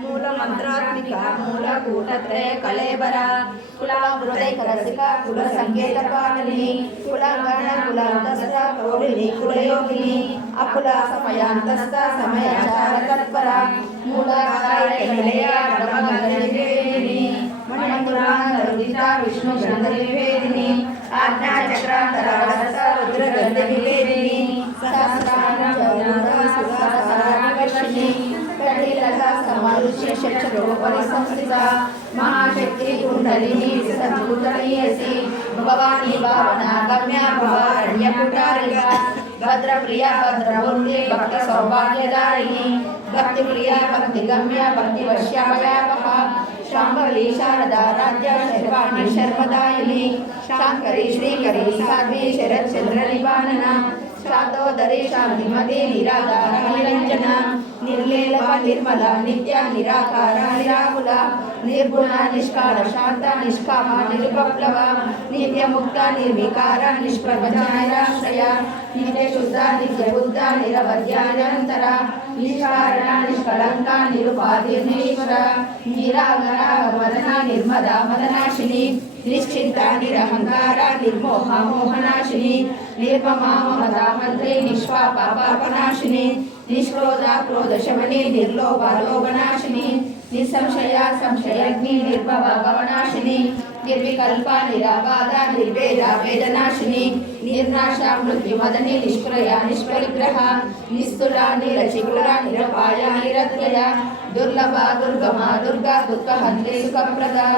मूलमंत्रात्मिका मूलकूटत्रय कलेबर कुलामृतैकरसिका कुलसंकेतपालिनी कुलांगण कुलांतस्थ कौलिनी कुलयोगिनी अकुला समयांतस्थ समयाचार तत्परा मूलाधारनिलय ब्रह्मनिवेदिनी मणिपुरांतरुदिता विष्णु निवेदिनी आज्ञा चक्रांतरारस रुद्रगंधनिवेदिनी सहस्रांगवर्षिणी कटिलता समारुष्य शक्षरोपरि संस्थिता महाशक्ति कुंडलिनी विसद्भूतनीयसी भवानी भावना गम्या भवारण्यपुटारिका भद्रप्रिया भद्रमूर्ति भक्त सौभाग्यदायिनी भक्तिप्रिया भक्तिगम्या भक्तिवश्यामयापहा शांभवी शारदा राज्य शर्वाणी शर्मदायिनी शांकरी श्रीकरी साध्वी शरद चंद्र निवानना शांतोदरी शांतिमती निराधार निरंजना निर्लेलवा निर्मला नित्य निराकार निराकुला निर्गुण निष्काल शांत निष्कामा निरुपप्लव नित्य मुक्त निर्विकार निष्प्रभजा निराश्रय नित्य शुद्ध नित्य बुद्ध निरवध्य निरंतर निष्कारण निष्कलंक निरुपाधिर्नीश्वर निरागरा मदना निर्मदा मदनाशिनी निश्चिंता निरहंकार निर्मोह मोहनाशिनी निर्ममा ममता मंत्री निष्पाप पापनाशिनी निष्क्रोधा क्रोधशमनी निर्लोभा लोभनाशिनी निसंशया संशयग्नि निर्भव भवनाशिनी निर्विकल्पा निराबाधा निर्वेदा वेदनाशिनी निर्नाशा मृत्युमदनी निष्क्रिया निष्परिग्रह निस्तुला निरचिकुला निरपाया निरत्यया दुर्लभा दुर्गमा दुर्गा दुःखहन्त्री सुखप्रदा